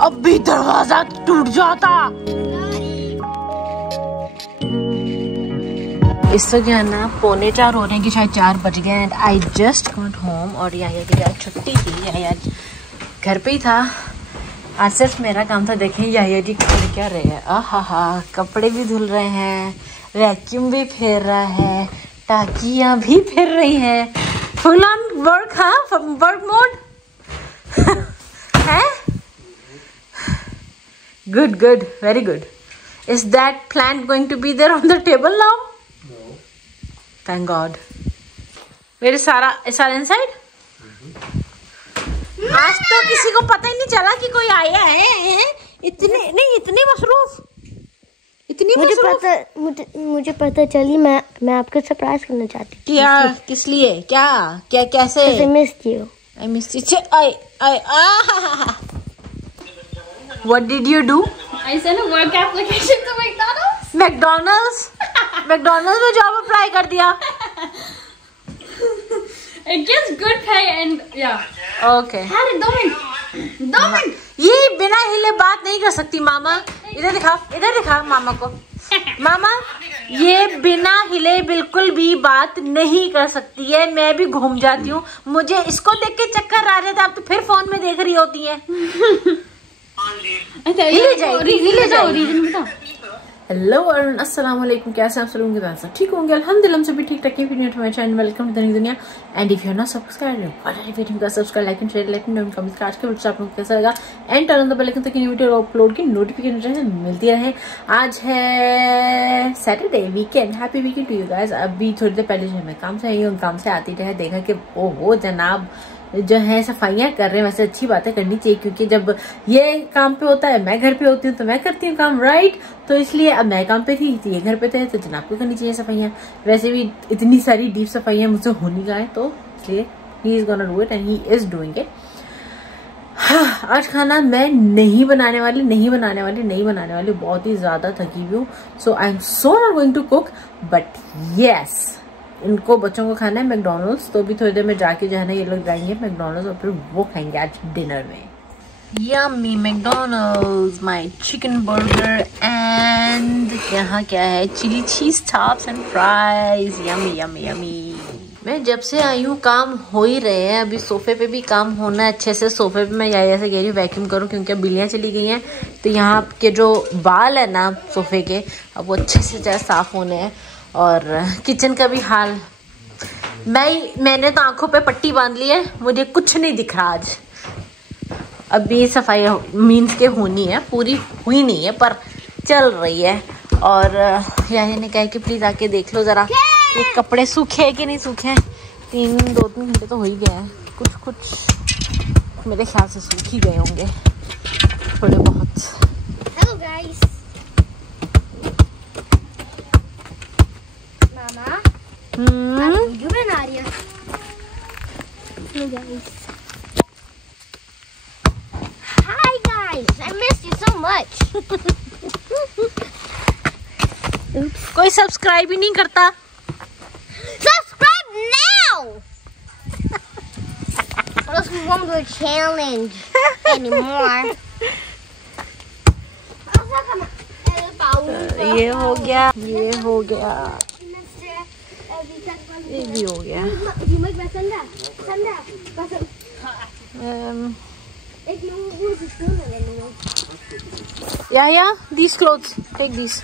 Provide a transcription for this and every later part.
अब भी दरवाजा टूट जाता। इस वक्त जो है ना 3:45 हो रहे हैं कि शायद 4 बज गए and I just got home. और यार छुट्टी थी, यार घर पे ही था आज, सिर्फ मेरा काम था। देखें यार जी कर क्या रहे हैं, आहा कपड़े भी धुल रहे हैं, वैक्यूम भी फेर रहा है, टाकियां भी फेर रही हैं, फुल ऑन वर्क। हाँ, वर्क मोड है। Good good, very good. Is that plant going to be there on the table now? Thank God. मेरे सारा इनसाइड। आज तो किसी को पता ही नहीं चला कि कोई आया है। इतनी मसरूफ। मुझे पता चली। मैं आपको सरप्राइज करना चाहती हूँ। क्या? किस लिए? क्या कैसे? I missed you. I missed you. What did you do? I sent a work application to McDonald's. McDonald's में जॉब अप्लाई कर दिया। It gives good pay and yeah. Okay. Had it 2 minute. ये बिना हिले बात नहीं कर सकती मामा। इधर दिखा मामा को। मामा ये बिना हिले बिल्कुल भी बात नहीं कर सकती है। मैं भी घूम जाती हूँ, मुझे इसको देख के चक्कर आ रहे थे, आप तो फिर फोन में देख रही होती है। हिले जाएगी। हेलो और अस्सलाम वालेकुम, कैसे आप सब लोग? सब ठीक होंगे अल्हम्दुलिल्लाह, हम सभी ठीक ठाक हैं। मेरे channel welcome to Duniya. And if you are not subscribe subscribe like and share, let me know in comments आज के वीडियो आप लोगों को कैसा लगा and turn on the bell icon ताकि न्यू वीडियो अपलोड की नोटिफिकेशन मिलती रहे। आज है Saturday, weekend. Happy weekend to you guys. अभी थोड़ी देर पहले जो मैं काम से आई हूँ, काम से आती रहे, देखा कि ओहो जनाब जो है सफाइयाँ कर रहे हैं। वैसे अच्छी बातें करनी चाहिए क्योंकि जब ये काम पे होता है, मैं घर पे होती हूँ तो मैं करती हूँ काम, राइट। तो इसलिए अब मैं काम पे थी तो ये घर पे थे, तो जनाब को करनी चाहिए सफाइयाँ। वैसे भी इतनी सारी डीप सफाइयाँ मुझसे हो नहीं गए, तो इसलिए he is gonna do it and he is doing it. आज खाना मैं नहीं बनाने वाली, बहुत ही ज्यादा थकी हुई हूँ। So I am so not going to cook, but yes इनको बच्चों को खाना है मैकडॉनल्ड्स, तो अभी थोड़ी देर में जाके जो है ना ये लोग जाएंगे मैकडॉनल्ड्स और फिर वो खाएंगे आज डिनर में। Yummy McDonald's, my chicken burger and यहाँ क्या है, chilli cheese tops and fries. Yummy yummy yummy. मैं जब से आई हूँ काम हो ही रहे हैं, अभी सोफे पे भी काम होना है अच्छे से। सोफे पे मैं यही ऐसे कह रही हूँ वैक्यूम करूँ क्योंकि अब बिल्लियाँ चली गई हैं, तो यहाँ के जो बाल है ना सोफे के, अब वो अच्छे से चाहे साफ होने हैं। और किचन का भी हाल, मैंने तो आंखों पे पट्टी बांध ली है, मुझे कुछ नहीं दिख रहा आज। अभी सफाई मीन्स के होनी है, पूरी हुई नहीं है पर चल रही है। और यानी ने कहा कि प्लीज आके देख लो जरा ये कपड़े सूखे हैं कि नहीं सूखे हैं। 2-3 घंटे तो हो ही गया है, कुछ मेरे ख्याल से सूख ही गए होंगे थोड़े बहुत। Hello guys. वीडियो बना रही है। Hello guys. Hi guys, I missed you so much. कोई सब्सक्राइब ही नहीं करता। Subscribe now. Else we won't do a challenge anymore. ये हो गया, ये हो गया, ये भी हो गया। Yeah, these clothes, take these.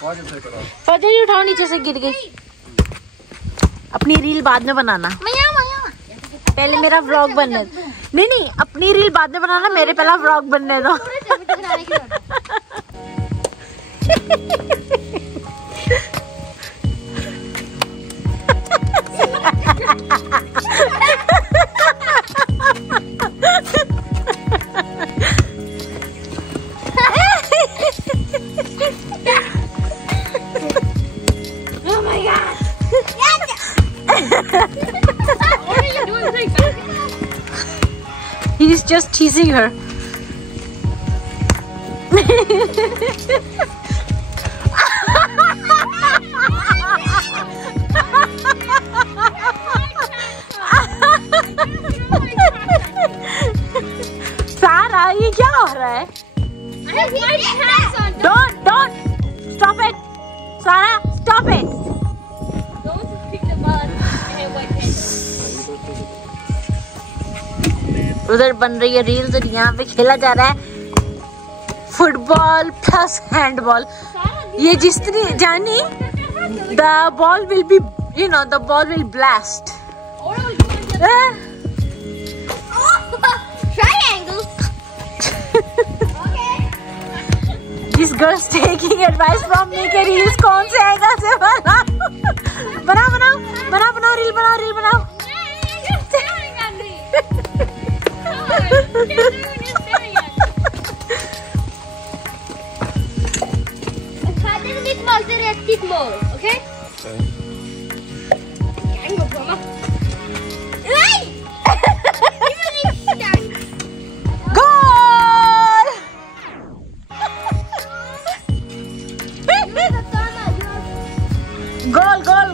Further he उठाओ, नीचे से गिर गई। अपनी रील बाद में बनाना, पहले मेरा व्लॉग बनने। नहीं, अपनी रील बाद में बनाना, मेरे पहला व्लॉग बनने दो। He's just teasing her. सारा ये क्या हो रहा है? Don't stop it, Sara, stop it. उधर बन रही है रील्स और यहाँ पे खेला जा रहा है फुटबॉल प्लस हैंडबॉल। ये जिस तरह जानी the ball will be, you know, the ball will blast. Triangle. This girl's taking advice from me कि रील्स कौन से एंगल से बनाओ रील बनाओ। Okay?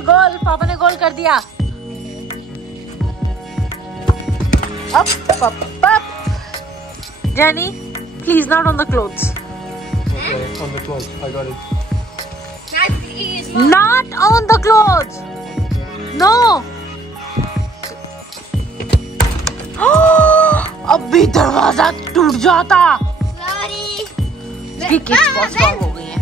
गोल पापा ने गोल कर दिया। Up. Jenny, please not on the clothes. Okay, on the clothes. I got it. Not on the clothes. No. अभी दरवाजा टूट जाता। इसकी किड्स बहुत स्ट्रॉन्ग हो गई है।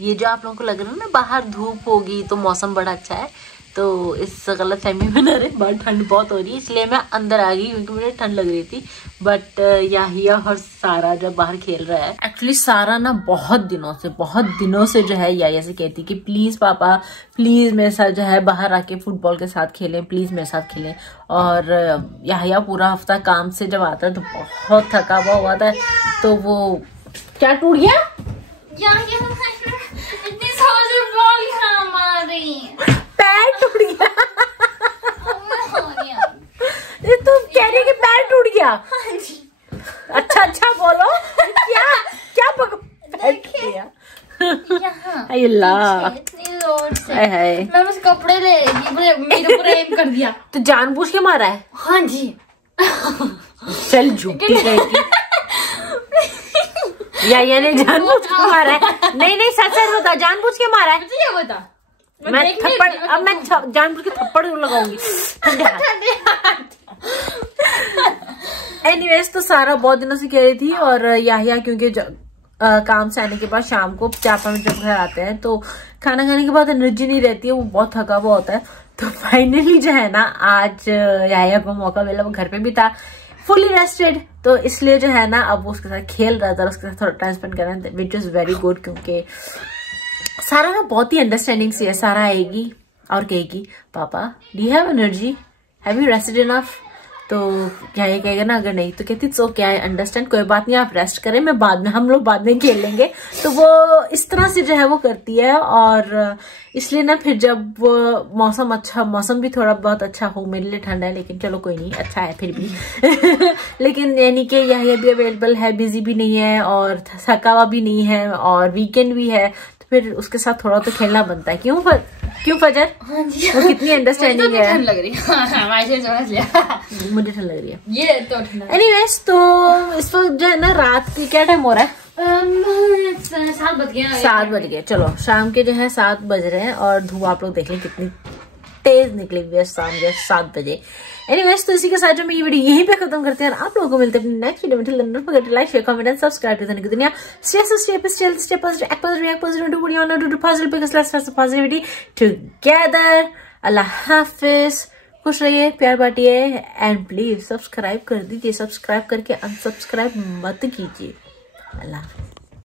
ये जो आप लोगों को लग रहा है ना बाहर धूप होगी तो मौसम बड़ा अच्छा है, तो इस गलत फहमी में न रहे, बाहर ठंड बहुत हो रही है इसलिए मैं अंदर आ गई क्योंकि मुझे ठंड लग रही थी। बट याहिया और सारा जब बाहर खेल रहा है, एक्चुअली सारा ना बहुत दिनों से जो है याहिया से कहती कि प्लीज पापा प्लीज मेरे साथ जो है बाहर आके फुटबॉल के साथ खेलें, प्लीज मेरे साथ खेलें। और याहिया पूरा हफ्ता काम से जब आता है तो बहुत थका हुआ था, तो वो क्या टूट गया, पैर टूट गया। ये तो कह रही है कि पैर टूट गया। अच्छा बोलो क्या मैं बस कपड़े ले मेरे ऊपर एम कर दिया। तो जानबूझ के मारा है? हाँ जी। चल झूठी कहेगी। या ने जानबूझ के मारा है? नहीं सच बता, जानबूझ के मारा है? मुझे बता। मैं थप्पड़, अब मैं जानबूझ के थप्पड़ लगाऊंगी ठंडे हाथ। एनीवेज, तो सारा बहुत दिनों से कह रही थी, और याहिया क्योंकि काम से आने के बाद शाम को 4-5 बजे जब घर आते हैं तो खाना खाने के बाद एनर्जी नहीं रहती है, वो बहुत थका हुआ होता है। तो फाइनली जो है ना आज याहिया को मौका मिला, वो घर पे भी था फुली रेस्टेड, तो इसलिए जो है ना अब वो उसके साथ खेल रहा था, उसके साथ थोड़ा टाइम स्पेंड कर रहा है, विच इज वेरी गुड। क्योंकि सारा ना बहुत ही अंडरस्टैंडिंग सी है। सारा आएगी और कहेगी पापा do you have energy, have you rested enough? तो क्या ये कहेगा ना, अगर नहीं तो कहती सो क्या है, अंडरस्टैंड, कोई बात नहीं, आप रेस्ट करें, मैं हम लोग बाद में खेल लेंगे। तो वो इस तरह से जो है वो करती है, और इसलिए ना फिर जब वो मौसम भी थोड़ा बहुत अच्छा हो, मेरे लिए ठंडा है लेकिन चलो कोई नहीं, अच्छा है फिर भी। लेकिन यानी कि यह भी अवेलेबल है, बिजी भी नहीं है और थका हुआ भी नहीं है, और वीकेंड भी है, तो फिर उसके साथ थोड़ा तो खेलना बनता है। क्यों फजर? हाँ जी। वो कितनी अंडरस्टैंडिंग है। ठंड लग रही है। समझ लिया। मुझे ठंड लग रही है। ये तो ठंड। एनीवेज, तो इस वक्त जो है ना रात की क्या टाइम हो रहा है? 7 बज गए। 7 बज गए। चलो शाम के जो है 7 बज रहे हैं, और धूप आप लोग देख लें कितनी तेज निकली हुई है शाम के 7 बजे। एनीवेज, तो इसी के साथ जो मैं ये वीडियो यहीं पे खत्म करते हैं, और आप लोगों को मिलते हैं अपने नेक्स्ट वीडियो में। Don't forget to like, share, comment and subscribe to the Duniya. Stay positive, act positive, do what you want to do to positive, because let's spread the positivity together. अल्लाह हाफिज, खुश रहिए, प्यार बांटिए, एंड प्लीज सब्सक्राइब कर दीजिए। Subscribe करके unsubscribe मत कीजिए। अल्लाह।